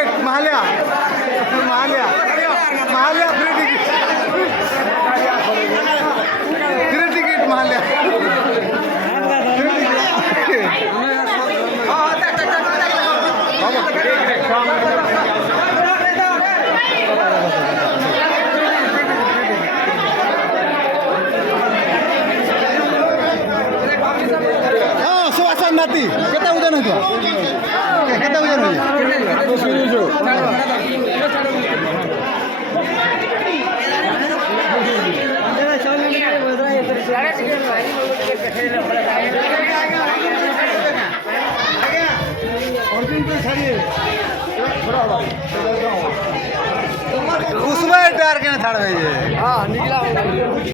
ticket महाल्या महाल्या महाल्या फ्री टिकट महाल्या suasana nanti kita hujan aja kita hujan aja उसमें डर के ना छाड़ भेजे हाँ निकला